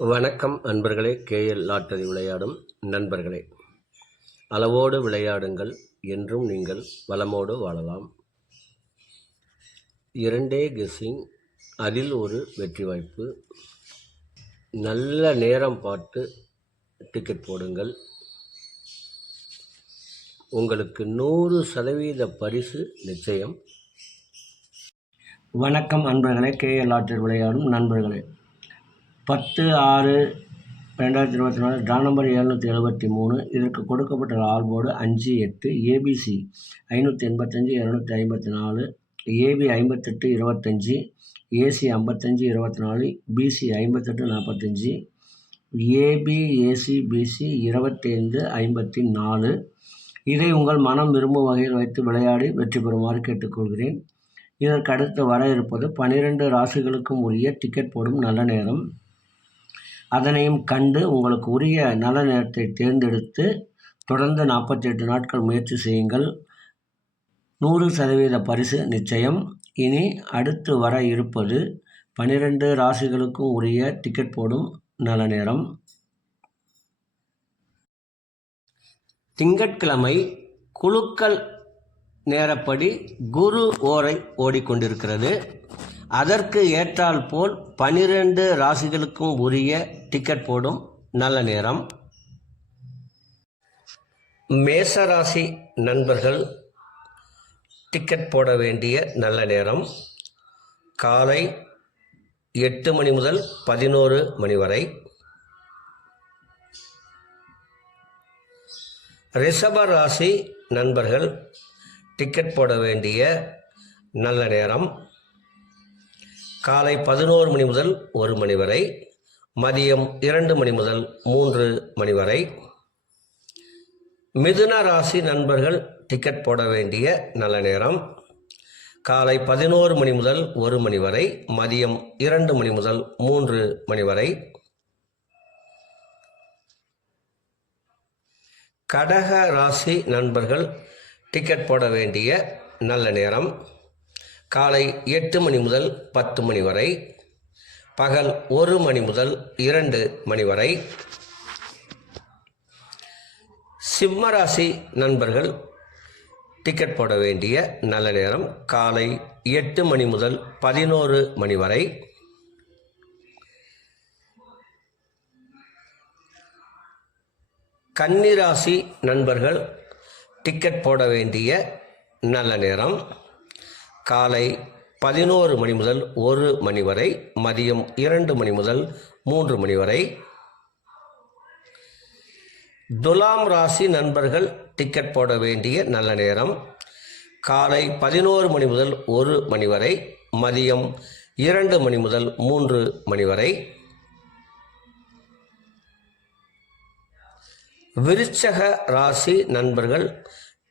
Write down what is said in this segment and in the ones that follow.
வணக்கம் அன்பர்களே. KL lottery விளையாடும் நண்பர்களே, அளவோடு விளையாடுங்கள், என்றும் நீங்கள் வளமோடு வாழலாம். 2 கெஸ்ஸிங், அதில் ஒரு வெற்றி வாய்ப்பு. நல்ல நேரம் பார்த்து டிக்கெட் போடுங்கள். உங்களுக்கு 100% பரிசு நிச்சயம். வணக்கம் அன்பர்களே, கேஎல் லாட்டரி விளையாடும் நண்பர்களே. 10/6/2024 ட்ரா நம்பர் 773. இதற்கு கொடுக்கப்பட்ட ஆல்போர்டு 5, 8, A B C 585, 254, A B 58, 25, A C 55, 24, B C 58, 45, A B, A C, B C 25, 54. இதை உங்கள் மனம் விரும்பும் வகையில் வைத்து விளையாடி வெற்றி பெறுமாறு கேட்டுக்கொள்கிறேன். இதற்கு அடுத்து வர இருப்பது 12 ராசிகளுக்கும் உரிய டிக்கெட் போடும் நல்ல நேரம். அதனையும் கண்டு உங்களுக்கு உரிய நல்ல நேரத்தை தேர்ந்தெடுத்து தொடர்ந்து 48 நாட்கள் முயற்சி செய்யுங்கள். 100% பரிசு நிச்சயம். இனி அடுத்து வர இருப்பது 12 ராசிகளுக்கும் உரிய டிக்கெட் போடும் நல்ல நேரம். திங்கட்கிழமை குலுக்கல் நேரப்படி குரு ஓரை ஓடிக்கொண்டிருக்கிறது. அதற்கு ஏற்றால் போல் 12 ராசிகளுக்கும் உரிய டிக்கெட் போடும் நல்ல நேரம். மேசராசி நண்பர்கள் டிக்கெட் போட வேண்டிய நல்ல நேரம் காலை 8 மணி முதல் 11 மணி வரை. ரிஷப ராசி நண்பர்கள் டிக்கெட் போட வேண்டிய நல்ல நேரம் காலை 11 மணி முதல் 1 மணி வரை, மதியம் 2 மணி முதல் 3 மணி வரை. மிதுன ராசி நண்பர்கள் டிக்கெட் போட வேண்டிய நல்ல நேரம் காலை 11 மணி முதல் 1 மணி வரை, மதியம் 2 மணி முதல் 3 மணி வரை. கடக ராசி நண்பர்கள் டிக்கெட் போட வேண்டிய நல்ல நேரம் காலை 8 மணி முதல் 10 மணி வரை, பகல் 1 மணி முதல் 2 மணி வரை. சிம்மராசி நண்பர்கள் டிக்கெட் போட வேண்டிய நல்ல நேரம் காலை 8 மணி முதல் 11 மணி வரை. கன்னிராசி நண்பர்கள் டிக்கெட் போட வேண்டிய நல்ல நேரம் காலை 11 மணி முதல் 1 மணி வரை, மதியம் 2 மணி முதல் 3 மணி வரை. துலாம் ராசி நண்பர்கள் டிக்கெட் போட வேண்டிய நல்ல நேரம் காலை 11 மணி முதல் 1 மணி வரை, மதியம் 2 மணி முதல் 3 மணி வரை. விருச்சக ராசி நண்பர்கள்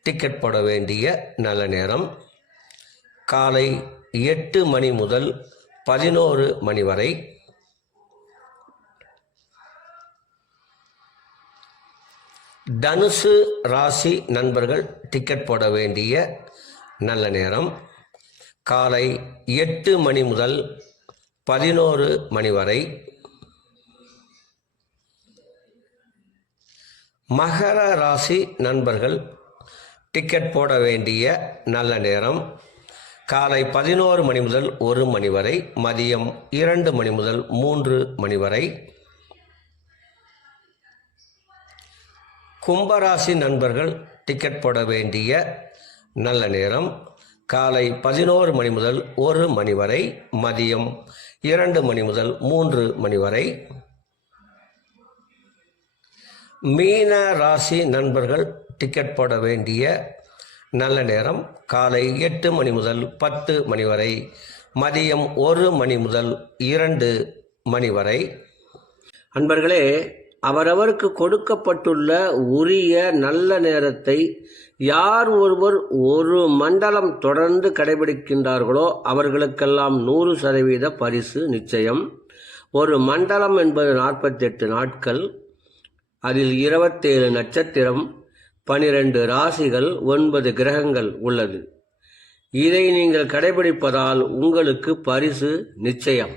டிக்கெட் போட வேண்டிய நல்ல நேரம் காலை 8 மணி முதல் 11 மணி வரை. தனுசு ராசி நண்பர்கள் டிக்கெட் போட வேண்டிய நல்ல நேரம் காலை 8 மணி முதல் 11 மணி வரை. மகர ராசி நண்பர்கள் டிக்கெட் போட வேண்டிய நல்ல நேரம் காலை 11 மணி முதல் 1 மணி வரை, மதியம் 2 மணி முதல் 3 மணி வரை. கும்பராசி நண்பர்கள் டிக்கெட் போட வேண்டிய நல்ல நேரம் காலை 11 மணி முதல் 1 மணி வரை, மதியம் 2 மணி முதல் 3 மணி வரை. மீன ராசி நண்பர்கள் டிக்கெட் போட வேண்டிய நல்ல நேரம் காலை 8 மணி முதல் 10 மணி வரை, மதியம் 1 மணி முதல் 2 மணி வரை. அன்பர்களே, அவரவருக்கு கொடுக்கப்பட்டுள்ள உரிய நல்ல நேரத்தை யார் ஒருவர் ஒரு மண்டலம் தொடர்ந்து கடைபிடிக்கின்றார்களோ அவர்களுக்கெல்லாம் 100% பரிசு நிச்சயம். ஒரு மண்டலம் என்பது 48 நாட்கள். அதில் 27 நட்சத்திரம், 12 ராசிகள், 9 கிரகங்கள் உள்ளது. இதை நீங்கள் கடைபிடிப்பதால் உங்களுக்கு பரிசு நிச்சயம்.